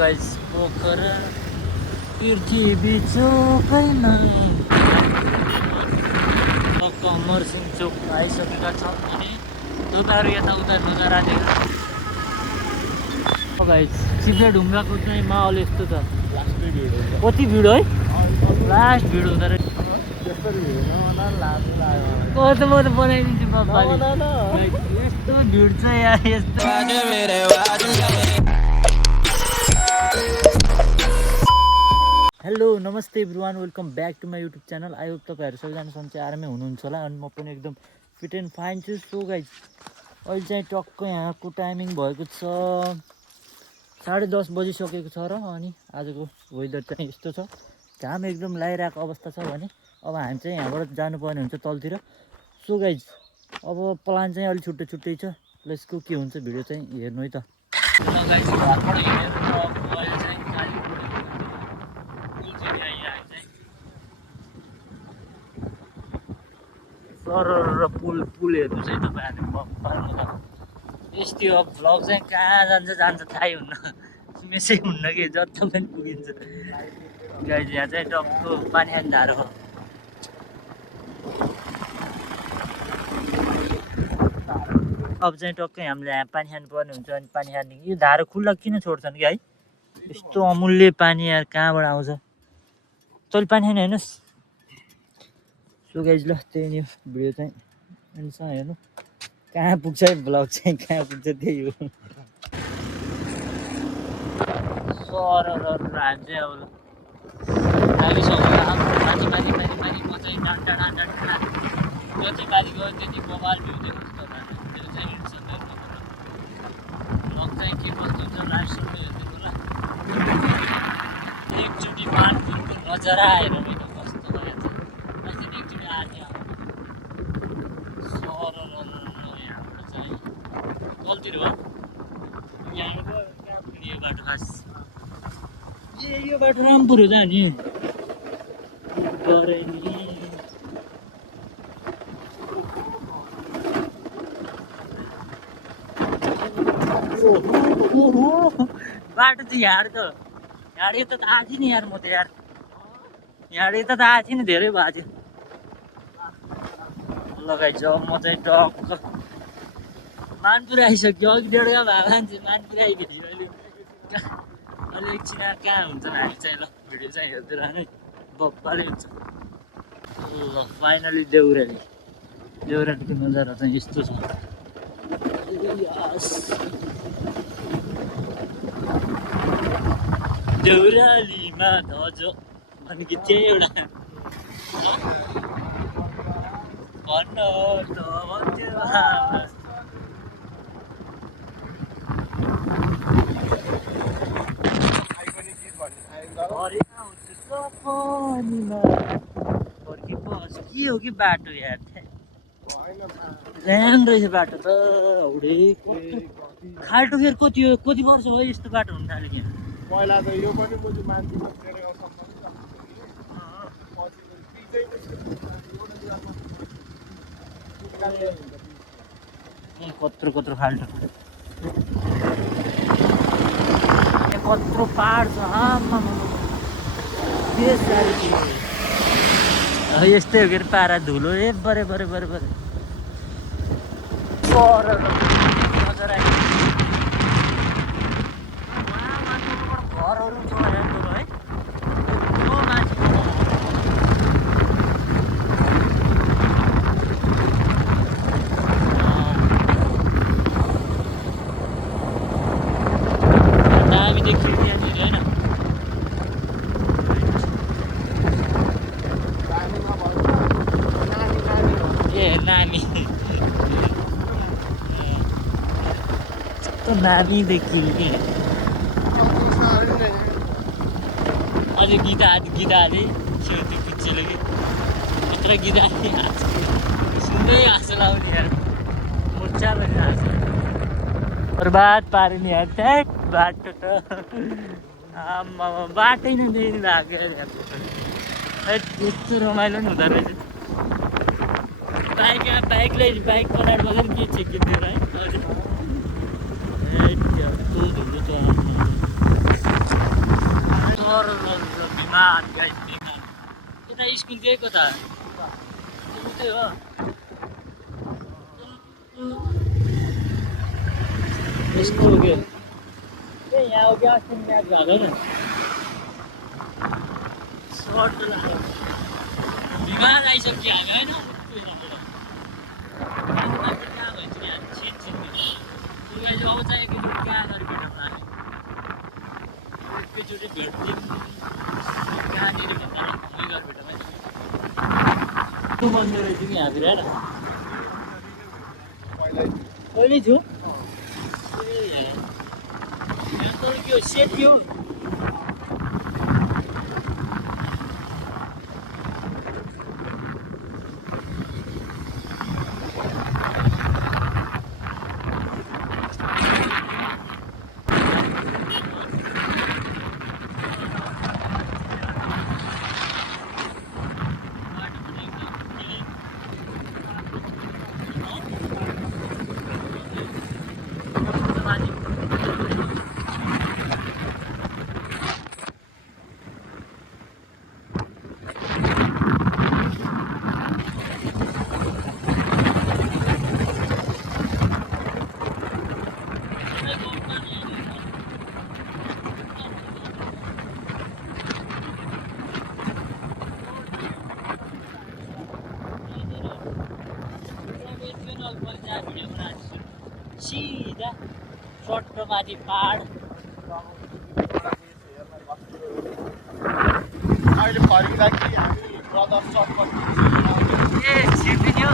Guys पोखर पृथ्वी चोकैमा अमरसिंह चोक आइसकेका छौँ अनि दुधाहरू यताउता नजारा देख्न। गाइस चिप्ले ढुङ्गाको चाहिँ माहौल यस्तो छ। कति भिड है, लास्ट भिड हुँदो रहेछ। म त बनाइदिन्छु बाबाले। यस्तो भिड छ यार, यस्तो। हेलो नमस्ते everyone, welcome back to my YouTube channel. I hope तपाईँहरू सबैजना सन्चै आरामै हुनुहुन्छ होला अनि म पनि एकदम फिट एन्ड फाइन छु। सो गाइज अहिले चाहिँ टक्क यहाँको टाइमिङ भएको छ 10:30 बजिसकेको छ र अनि आजको वेदर चाहिँ यस्तो छ, घाम एकदम लगाइरहेको अवस्था छ भने अब हामी चाहिँ यहाँबाट जानुपर्ने हुन्छ तलतिर। सो गाइज अब प्लान चाहिँ अलिक छुट्टै छुट्टै छ। लेट्सको के हुन्छ भिडियो चाहिँ हेर्नु है त। र पुल हेर्नु चाहिँ तपाईँहरूले यस्तै हो। भ्लग चाहिँ कहाँ जान्छ थाहै हुन्न, मेसै हुन्न कि जता पनि पुगिन्छ। गाइज यहाँ चाहिँ टक्क पानी खाने धारो हो। अब चाहिँ टक्कै हामीले यहाँ पानी खानुपर्ने हुन्छ अनि पानी खाने यो धारो खुल्ला किन छोड्छन् कि है, यस्तो अमूल्य पानी यार कहाँबाट आउँछ। तैँले पानी खाने हेर्नुहोस्। सो गाइज ल त्यही नै भिडियो चाहिँ एन्डसम्म हेर्नु, कहाँ पुग्छ है भ्लग चाहिँ, कहाँ पुग्छ त्यही हो। सर हामी चाहिँ अब लागिसक्यो माथि माथि माथि माथि। म चाहिँ डाँडा त्यो चाहिँ माथि गयो त्यति मोबाइल भ्यू देख्नुहोस् तपाईँहरूले। त्यो चाहिँ हिँड्छ भ्लग चाहिँ के कस्तो हुन्छ लास्टसम्म हेरिदिनु होला। एकचोटि मानपुरको नजारा आएर मैले कस्तो भयो चाहिँ अस्ति एकचोटि आएको सर यहाँबाट चाहिँ तलतिर हो। यहाँबाट कहाँ पुग्ने यो बाटो खास, यो बाटो रामपुर हो जाने गरे नि। बाटो चाहिँ यहाँ त यहाँ यता त आएको नि यार, म त यार यहाँ यता त आएको थिएँ नि, धेरै भएको थियो। लगाइन्छ म चाहिँ टक्क मानपुर आइसक्यो। अघि डेढ भएको मान्छे मानपुर आइपुग्यो अहिले। अहिले एकछिन कहाँ हुन्छ हामी चाहिँ ल भिडियो चाहिँ हेर्दै रहनु बब्बाले हुन्छ। ल फाइनली देउरालीको नजारा चाहिँ यस्तो छ। देउरालीमा धज भन्ने गीत थियो एउटा, भन्न त भन्थ्यो आमा। के हो कि बाटो यार, ऱ्याम रहेछ बाटो त हौडे। खाल्टो फेरि कति वर्ष भयो यस्तो बाटो हुन थाल्यो कि पहिला त यो पनि मुझे मान्छे कत्रो खाल्टो कत्रो पाहाड छ। यस्तै हो के अरे पारा धुलो ए बरे नजर घरहरू छ है। दामी देखियो त्यहाँनिर होइन। ए नानी कस्तो नानी देखियो कि अझै गीता अझै छेउ त्यो पिक्चरले कि यत्रो गीता सुन्दै हाँसो लाउने यार, मोर्चा पनि हाँस बर्बाद पाऱ्यो नि यार ट्याक बाटो त। आम्मा बाटै नदेख्नु भएको यस्तो रमाइलो नि हुँदो रहेछ। बाइकलाई बाइक बनाएर बसेर के छेकिँदैन है। बेकार गाइस बेकार यता स्कुल गएको त उतै हो स्कुल गयो ए यहाँ हो क्या अस्ति म्याच भएको होइन सर्ट लाग्यो विवाद आइसक्यो हामी होइन कहाँ भन्छ नि हामी छिट छिट्यो अब चाहिँ एकैचोटि कहाँ गरी भेटौँ हामी एकैचोटि भेट्थ्यौँ कहाँनिर भन्दा उयो गरेर भेटौँ है बन्द रहेछ कि यहाँ फेरि होइन कहिले छु ए यहाँ त के हो सेट के हो सीधा चट्टमाथि पहाड अहिले फर्किँदा कि हामी ब्रदर्स चक्कर ए छिर्पिन्यो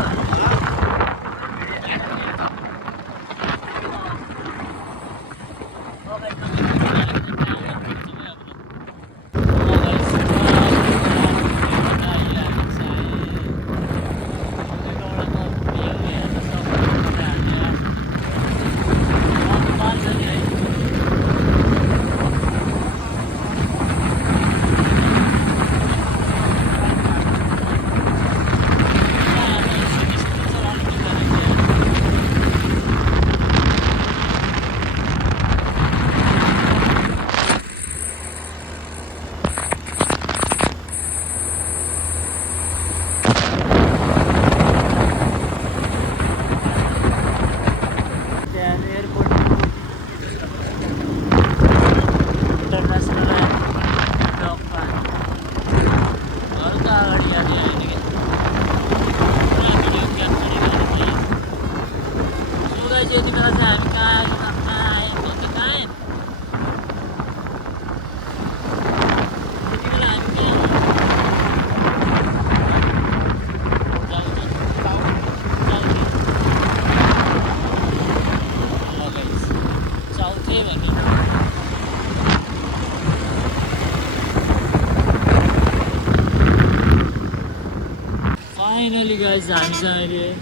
फाइनली गाइज हामी चाहिँ अहिले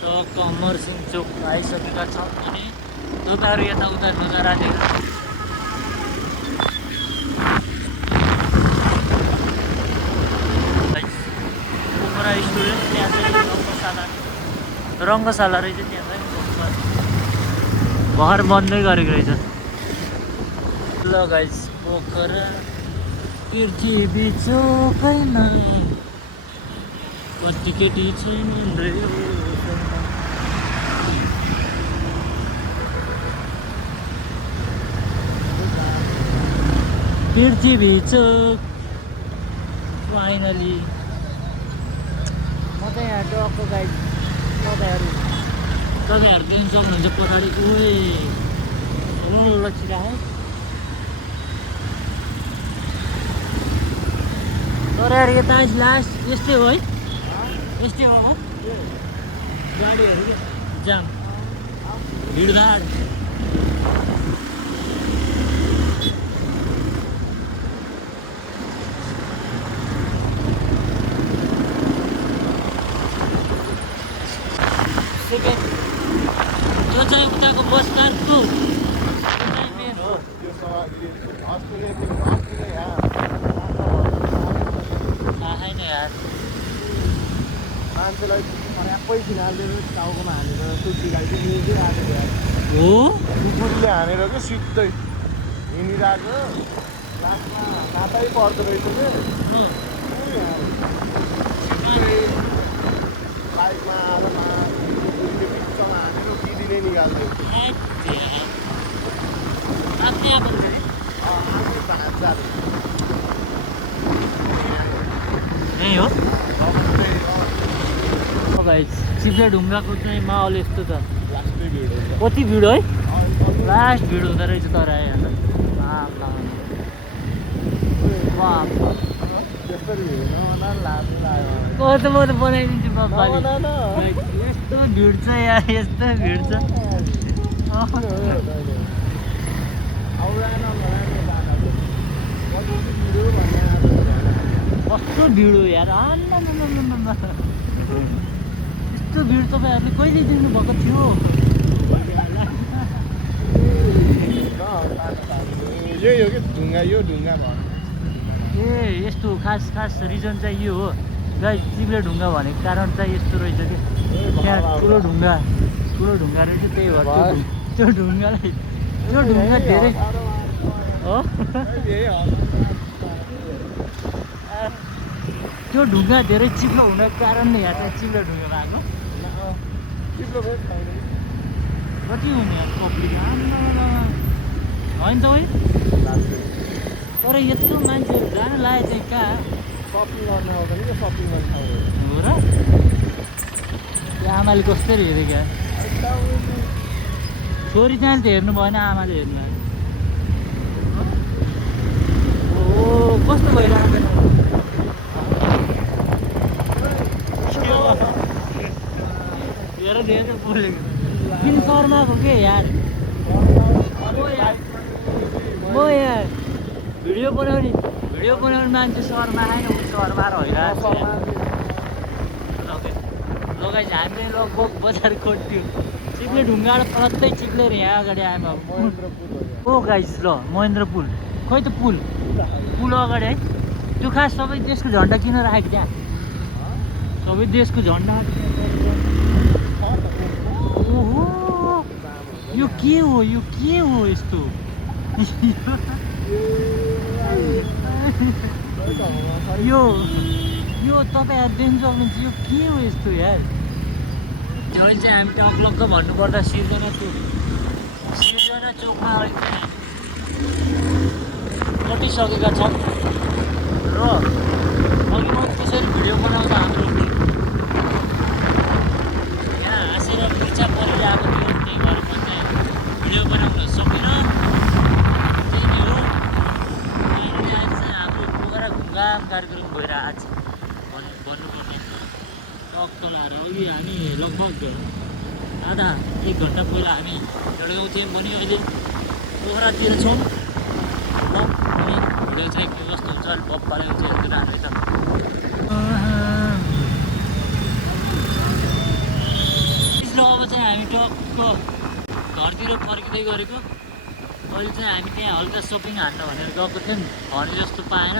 टक्क अमरसिंह चोक आइसकेका छौँ अनि तपाईँहरू यताउता नजारा देख्नु पोखरा स्टुडेन्ट त्यहाँ चाहिँ रङ्गशाला रहेछ त्यहाँ चाहिँ भर बन्दै गरेको रहेछ ल गाइज पोखरा पृथ्वी चोकैमा कति केटी छिन् रे पृथ्वी चोक फाइनली म चाहिँ यहाँ टक्क गाइड तपाईँहरू दिन सक्नुहुन्छ पछाडि उही लक्षिरहेको तर यार यता लास्ट यस्तै हो है यस्तै हो गाडीहरू जाम भिडभाड सेकेन्ड जो चाहिँ उताको बस कार्डको त्यो चाहिँ मेन हो छैन यार मान्छेलाई ट्याप्पै फिनालले टाउकोमा हानेर सुत्ती गाडी चाहिँ आएको हो कुकुरले हानेर क्या सिधै हिँडिरहेको लास्टमा नातै पर्दो रहेछ कि बाइकमा आएर बिचमा हानेर दिदी नै निकाल्थ्यो आफ्नै आफू भान्साहरू यही हो गाइस चिप्ले ढुङ्गाको चाहिँ माहौल यस्तो छ लास्टै भिड हुन्छ कति भिड है लास्ट भिड हुँदो रहेछ तर आयो त्यसरी भिड लाग्यो म त बनाइदिन्छु बाबाले यस्तो भिड छ यार यस्तो भिड छ कस्तो भिड हो यार यस्तो भिड तपाईँहरूले कहिले देख्नुभएको थियो यही हो कि ढुङ्गा यो ढुङ्गा ए यस्तो खास रिजन चाहिँ यो हो गाई चिप्ले ढुङ्गा भनेको कारण चाहिँ यस्तो रहेछ कि त्यहाँ ठुलो ढुङ्गा रहेछ त्यही भएर त्यो ढुङ्गालाई त्यो ढुङ्गा धेरै हो त्यो ढुङ्गा धेरै चिप्लो हुनको कारणले यहाँ चाहिँ चिप्लो ढुङ्गा भएको कति हुने यार पब्लिक होइन त है तर यत्रो मान्छेहरू जान लाग्यो चाहिँ कहाँ सपिङ गर्न आउँदैन कि सपिङ गर्न आउँदैन हो र त्यो आमाले कस्तरी हेऱ्यो क्या छोरी चाहिँ त हेर्नु भएन आमाले हेर्नु ओ कस्तो भइरहेको धेरै बोलेको किन शर्माको के यार म यार भिडियो बनाउने मान्छे शर्माएन ऊ शर्माएर होइरहेको छ लगाइ हामीले लगभग बजार खोट्यो चिप्ले ढुङ्गाबाट प्रत्यै चिप्लेर यहाँ अगाडि आमा ओ गाइस ल महेन्द्र पुल खोइ त पुल अगाडि है त्यो खास सबै देशको झन्डा किन राखेको त्यहाँ सबै देशको झन्डा ओहो यो के हो यस्तो यो तपाईँहरू देख्नु सक्नुहुन्छ यो के हो यस्तो यार अहिले चाहिँ हामी टक्लक्क भन्नुपर्दा सिर्जना चोकमा अहिले चाहिँ कटिसकेका छौँ र अघि म त्यसरी भिडियो बनाउँदा हाम्रो यहाँ हाँसेर मिर्चा परिरहेको थियो त्यही भएर म चाहिँ भिडियो बनाउन सकिनँ त्यही नै हो अहिले चाहिँ हाम्रो पोखरा घुमघाम कार्यक्रम भइरहेको छ भन्नुपर्ने टक्क लाएर अघि हामी लगभग आधा 1 घन्टा पहिला हामी जलगाउँ थियौँ भने अहिले पोखरातिर छौँ ल अनि भिडियो चाहिँ के कस्तो हुन्छ अलिक बब्बाले हुन्छ हेरिदिनु है त अब चाहिँ हामी टक्क घरतिर फर्किँदै गरेको अहिले चाहिँ हामी त्यहाँ हल्का सपिङ हान्न भनेर गएको थियौँ भने जस्तो पाएन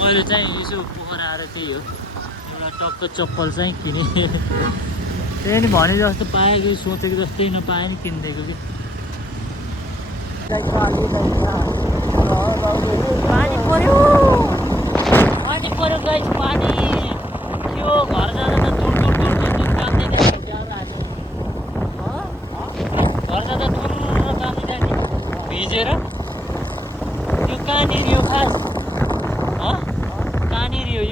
मैले चाहिँ यसो पोखरा आएर त्यही हो एउटा टक्क चप्पल चाहिँ किनेँ त्यही नि भने जस्तो पाएँ कि सोचेको जस्तै नपाएँ नि किनिदिएको कि पानी पर्यो गाइस पानी त्यो घर जाँदा त दूर काम्दै जाने घर जाँदा दूर काम्दै जाने भिजेर त्यो कहाँनिर यो खास कहाँनिर यो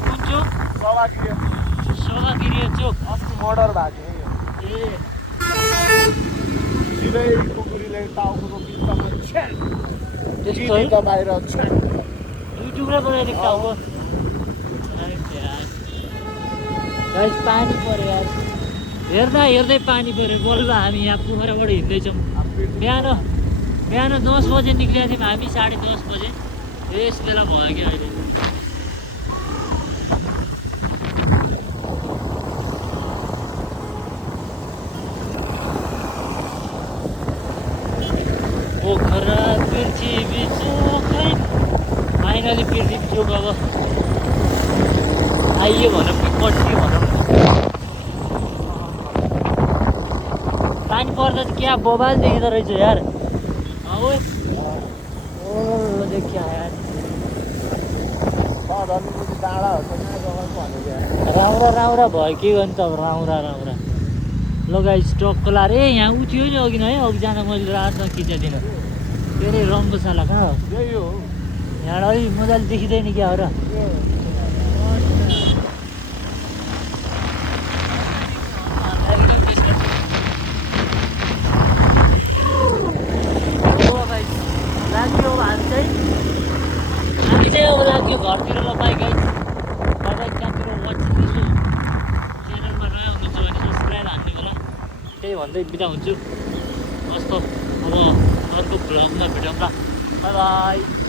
कुन चोक सभागिरी चोक अस्ति मर्डर भएको ए सिधै कुकुरीले टाउको बिचमा त्यस्तो है बाहिर युट्युबमा बनाइदिएको टाउको गाइस पानी पऱ्यो यार हेर्दै पानी पऱ्यो बल्ल हामी यहाँ पोखराबाट हिँड्दैछौँ बिहान 10 बजे निक्लेका थियौँ हामी 10:30 बजे यस बेला भयो क्या अहिले पोखरा पृथ्वी चोक फाइनली पृथ्वी चोक अब आइयो भनौँ कि कटियो भनौँ पानी गर्दा चाहिँ क्या बबाल देखिँदो रहेछ यार ओए ओ देखिया यार राम्रा भयो के गर्नु त अब राम्रा ल गाइस टक्क लाएर ए यहाँ उ थियो नि अघि नै है अघि जाँदा मैले रातमा खिचाइदिनु के अरे रङ्गशाला कहाँ हो यहाँ अलिक मजाले देखिँदैन क्या हो र लाग्यो हामी चाहिँ अब लाग्यो घरतिर ल बाई गाइस कहाँतिर वाचिङ यसो च्यानलमा नयाँ हुनुहुन्छ भने सब्सक्राइब हान्नु होला त्यही भन्दै बिदा हुन्छु कस्तो अब अर्को भ्लगमा भेटौँ ल बाई बाई